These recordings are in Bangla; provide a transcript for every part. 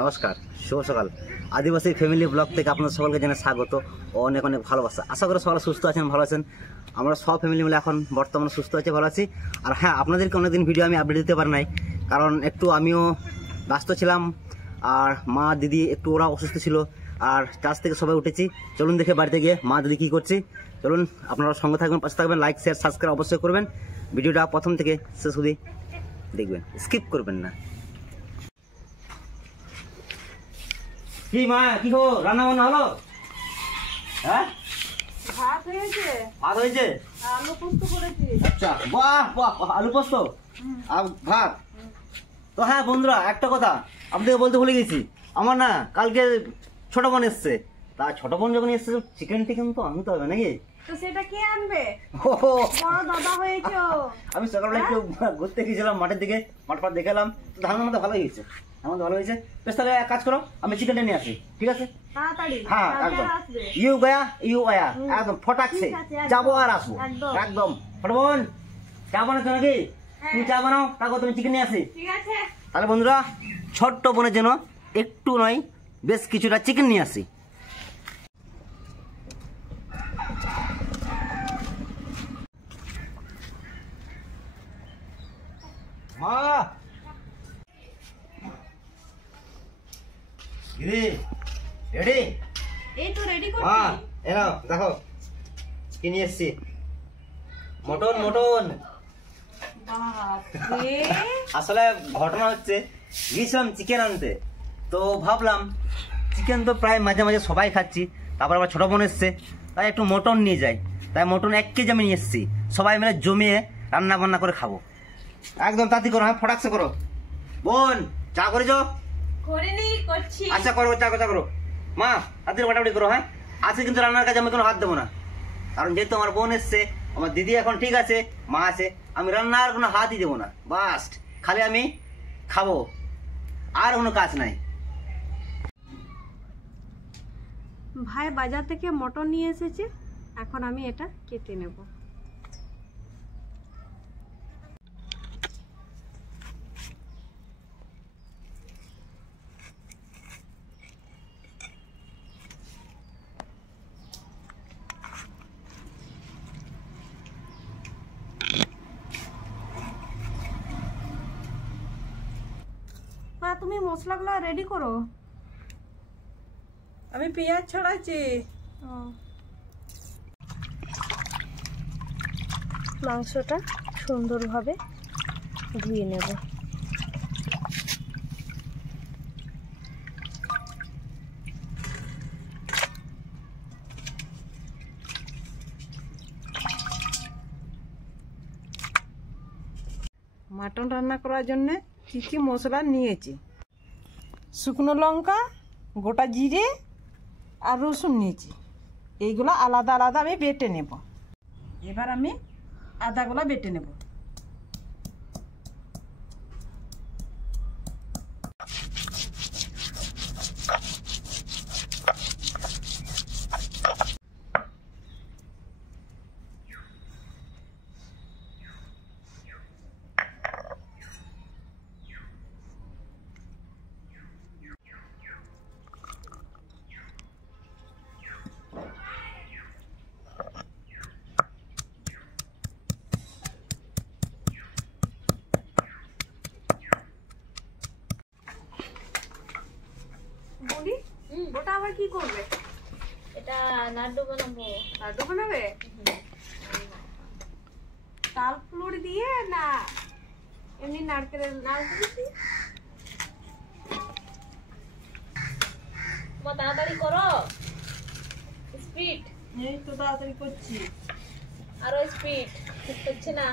নমস্কার, শুভ সকাল। আদিবাসী ফ্যামিলি ব্লগ থেকে আপনাদের সকলকে জানাই স্বাগত ও অনেক অনেক ভালোবাসা। আশা করি সকলে সুস্থ আছেন, ভালো আছেন। আমরা সব ফ্যামিলি মিলে এখন বর্তমানে সুস্থ আছি, ভালো আছি। আর হ্যাঁ, আপনাদেরকে অনেকদিন ভিডিও আমি আপডেট দিতে পারি নাই, কারণ একটু আমিও ব্যস্ত ছিলাম, আর মা দিদি একটু ওরা অসুস্থ ছিল, আর চাষ থেকে সবাই উঠেছি। চলুন দেখে বাড়িতে গিয়ে মা দিদি কী করছি। চলুন, আপনারা সঙ্গে থাকবেন, পাশে থাকবেন, লাইক শেয়ার সাবস্ক্রাইব অবশ্যই করবেন। ভিডিওটা প্রথম থেকে শেষ অবধি দেখবেন, স্কিপ করবেন না। কি মা, কি হো, রান্না বান্না হলো? হ্যাঁ, ভাত হয়েছে, ভাত হয়েছে, আলু পোস্ত করেছি। আচ্ছা, বাহ বাহ, আলু পোস্ত আর ভাত। তো হ্যাঁ বন্ধুরা, একটা কথা আপনাদেরকে বলতে ভুলে গেছি। আমার না কালকে ছোট বোন এসছে, তা ছোট বোন যখন এসছে চিকেন টিকেন তো আনতে হবে নাকি? তো সেটা কে আনবে? ওহো, বড় দাদা হয়েছে। আমি সকালবেলা একটু ঘুরতে গিয়েছিলাম মাঠের দিকে, মাঠ পাট দেখে এলাম, তো ধানের মধ্যে ভালোই হয়েছে, আমার ভালো হয়েছে। বেশ, তাহলে এক কাজ করো, আমি চিকেনটা নিয়ে আসি, ঠিক আছে? তাড়াতাড়ি। হ্যাঁ একদম, আসবে। ইউ গয়া ইউ আয়া, একদম ফটাকছে ঠিক আছে, একদম। যাবো আর আসবো একদম। ছোট বোন, চা বানাচ্ছো নাকি? তুমি চা বানাও, তারপর তুমি চিকেন নিয়ে আসি। ঠিক আছে। তাহলে বন্ধুরা, ছোট্ট বোনের জন্য একটু নয় বেশ কিছুটা চিকেন নিয়ে আসি। মা, রেডি? এই তো রেডি মা, করছি। এনাও দেখো কি নিয়ে এসছি। Mutton mutton. বাপরে। আসলে ঘটনা হচ্ছে, গিয়েছিলাম চিকেন আনতে, তো ভাবলাম চিকেন তো প্রায় মাঝে মাঝে সবাই খাচ্ছি, তারপর আবার ছোট বোন এসছে, তাই একটু মটন নিয়ে যাই। তাই মটন 1 কেজি আমি নিয়ে এসেছি, সবাই মিলে জমিয়ে রান্না বান্না করে খাবো। একদম তাড়াতাড়ি করো, হ্যাঁ ফটাকসে করো। বোন, চা করেছ? করিনি, করছি। আচ্ছা করো, চা করো। মা, তাড়াতাড়ি মোটামুটি করো। হ্যাঁ, আজকে কিন্তু রান্নার কাজে আমি কোনো হাত দেবো না, কারণ যেহেতু আমার বোন এসছে, আমার দিদি এখন ঠিক আছে, মা আছে, আমি রান্নার কোনো হাতই দেবো না। বাস খালি আমি খাবো, আর কোনো কাজ নাই। ভাই বাজার থেকে মটন নিয়ে এসেছে, এখন আমি এটা কেটে নেব। মা, তুমি মশলাগুলো রেডি করো। আমি পেঁয়াজ ছড়াচ্ছি। মাংসটা সুন্দরভাবে ধুয়ে নেব। মাটন রান্না করার জন্য কি কি মশলা নিয়েছি: শুকনো লঙ্কা, গোটা জিরে আর রসুন নিয়েছি। এইগুলো আলাদা আলাদা আমি বেটে নেব। এবার আমি আদাগুলো বেটে নেব। বলি, ওটা আবার কি করবে? এটা নাড়ু বানাবো। লাড্ডু বানাবে? তাল ফুলুর দিয়ে না এমনি নারকেলের নাড়ু দিয়ে? মা তাড়াতাড়ি করো, স্পিড। এই তো তাড়াতাড়ি করছি। আরো স্পিড হচ্ছে না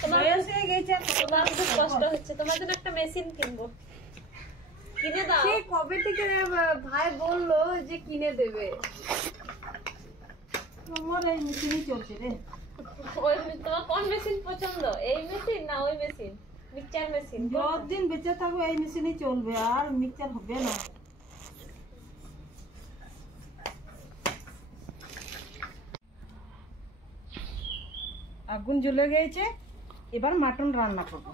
তোমার? বয়স হয়ে গেছে, তোমার খুব কষ্ট হচ্ছে, তোমার জন্য একটা মেশিন কিনবো, কিনে দাও। সে কবে থেকে ভাই বললো যে কিনে দেবে। তোমার এই মেশিনই চলছে রে। ওই তোমার কোন মেশিন পছন্দ, এই মেশিন না ওই মেশিন, মিক্সচার মেশিন? যতদিন বেঁচে থাকবে এই মেশিনই চলবে, আর মিক্সচার হবে না। আগুন জ্বলে গেছে, এবার মাটন রান্না করব।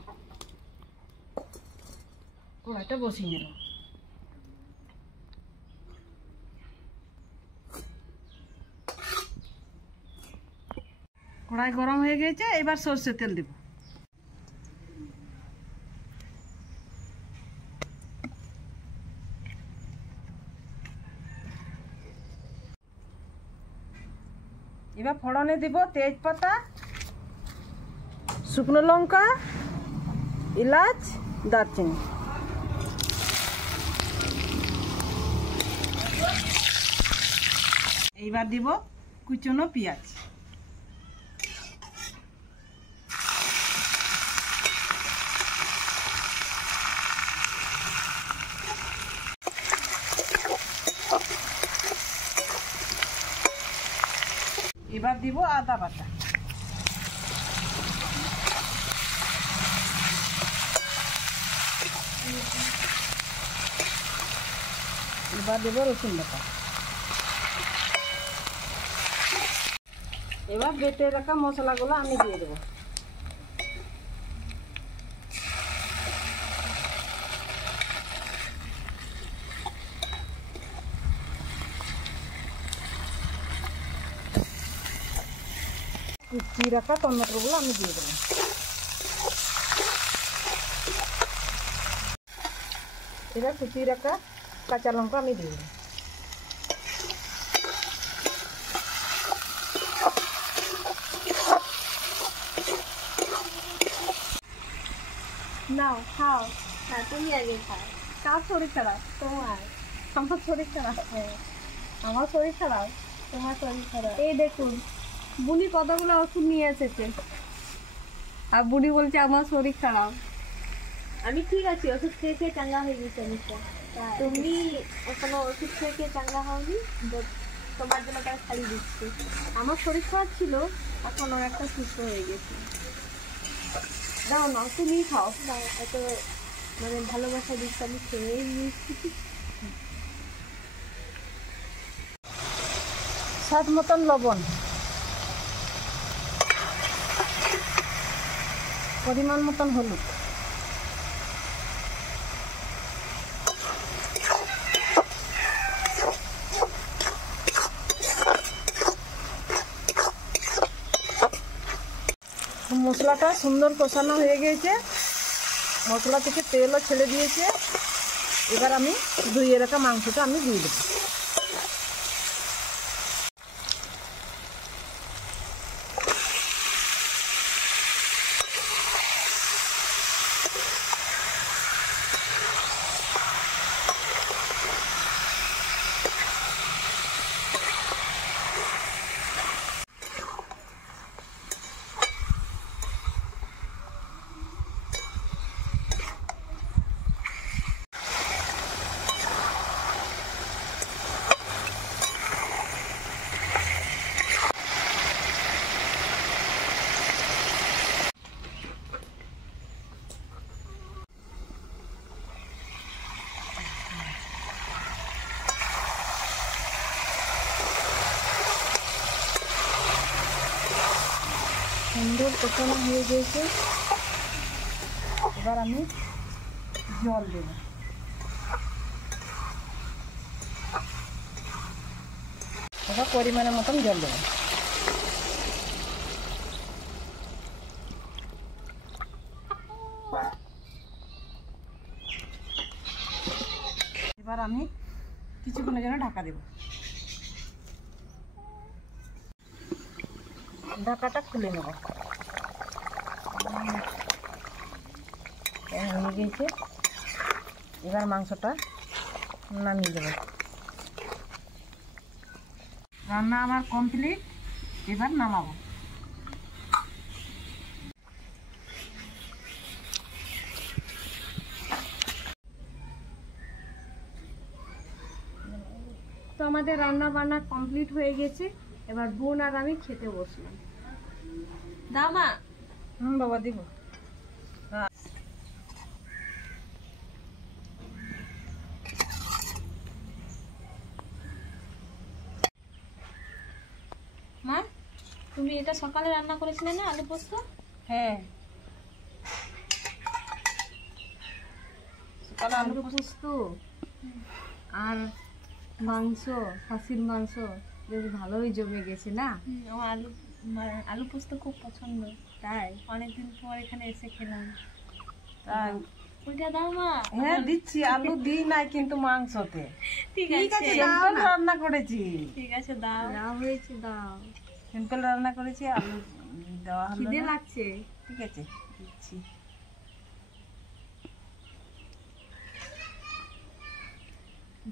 কড়াইটা বসিয়ে নিলাম। কড়াই গরম হয়ে গেছে, এবার সরষের তেল দিব। এবার ফোড়নে দিব তেজপাতা, শুকনো লঙ্কা, এলাচ, দারচিনি। এইবার দিব কুচনো পেঁয়াজ। এবার দিব আদা বাটা। এবার দেব রসুন বাটা। এবার বেটে রাখা মশলাগুলো আমি দিয়ে দেবো। কুচি রাখা টমেটোগুলো আমি দিয়ে দেবো। এবার কুচি রাখা কাঁচা লঙ্কা আমি দিয়ে দেবো। নাও খাও। হ্যাঁ তুমি আগে খাও। কার শরীর খারাপ? তোমার। আমার শরীর খারাপ। হ্যাঁ আমার শরীর খারাপ, তোমার শরীর খারাপ। এই দেখুন বুনি কতগুলো ওষুধ নিয়ে এসেছে, আর বুনি বলছে আমার শরীর খারাপ। আমি ঠিক আছি, ওষুধ খেয়ে খেয়ে চাঙ্গা হয়ে গেছে অনেকটা। তুমি এখনো ওষুধ খেয়ে খেয়ে চাঙ্গা হওনি, তোমার জন্য তারা খালি দিচ্ছে। আমার শরীর খারাপ ছিল, এখন অনেকটা সুস্থ হয়ে গেছে। দাও না তুমি খাও। না, এত মানে ভালোবাসা দিচ্ছে, আমি খেয়েই নিচ্ছি। স্বাদ মতন লবণ, পরিমাণ মতন হলুদ, মশলাটা সুন্দর কষানো হয়ে গিয়েছে, মশলা থেকে তেলও ছেড়ে দিয়েছে। এবার আমি ধুয়ে রাখা মাংসটা আমি দিয়ে দেবো। সুন্দর কষানো হয়ে গিয়েছে, এবার আমি জল দেব। এবার পরিমাণের মতন জল দেব। এবার আমি কিছুক্ষণের জন্য ঢাকা দেব। ঢাকাটা খুলে নেব। হয়ে গেছে, এবার মাংসটা নামিয়ে দেব। রান্না আমার কমপ্লিট, এবার নামাবো। তো আমাদের রান্না বান্না কমপ্লিট হয়ে গেছে, এবার বোন আর আমি খেতে বসলাম। দামা বাবা দিব। মা, তুমি এটা সকালে রান্না করেছিলে না, আলু পোস্ত? হ্যাঁ, আলু পোস্ত আর মাংস, খাসির মাংস বেশ ভালোই জমে গেছে না? আমার আলু আলু পোস্ত খুব পছন্দ, তাই অনেকদিন পর এখানে এসে খেলাম। তাই ওইটা দাও মা। হ্যাঁ দিচ্ছি, আলু দিই নাই কিন্তু মাংসতে ঠিক আছে সিম্পল রান্না করেছি, ঠিক আছে দাও। দাও হয়েছে দাও। সিম্পল রান্না করেছি, আলু দেওয়া হলো খিদে না। লাগছে। ঠিক আছে দিচ্ছি।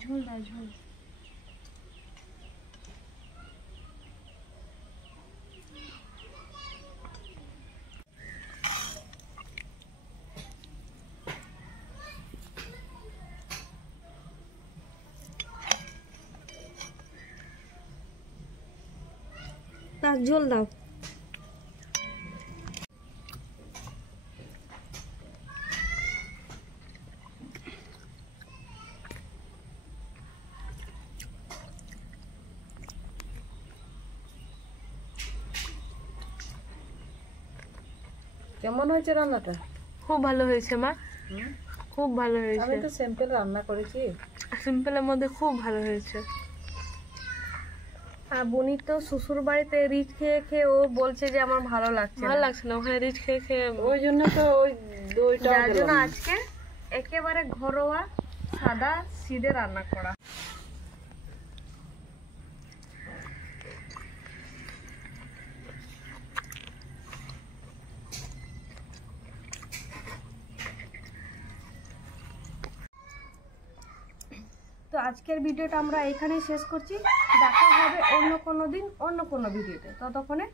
ঝোল দাও ঝোল। তার ঝোল দাও। কেমন হয়েছে রান্নাটা? খুব ভালো হয়েছে মা, খুব ভালো হয়েছে। আমি তো সিম্পল রান্না করেছি। সিম্পলের মধ্যে খুব ভালো হয়েছে। আর বনি তো শ্বশুর বাড়িতে রিচ খেয়ে খেয়ে ও বলছে যে আমার ভালো লাগছে না, ওখানে রিচ খেয়ে খেয়ে ওই জন্য তো ওই দইটা যার জন্য আজকে একেবারে ঘরোয়া সাদা সিধে রান্না করা। তো আজকের ভিডিওটা আমরা এখানেই শেষ করছি। দেখা হবে অন্য কোনো দিন অন্য কোনো ভিডিওতে। ততক্ষণে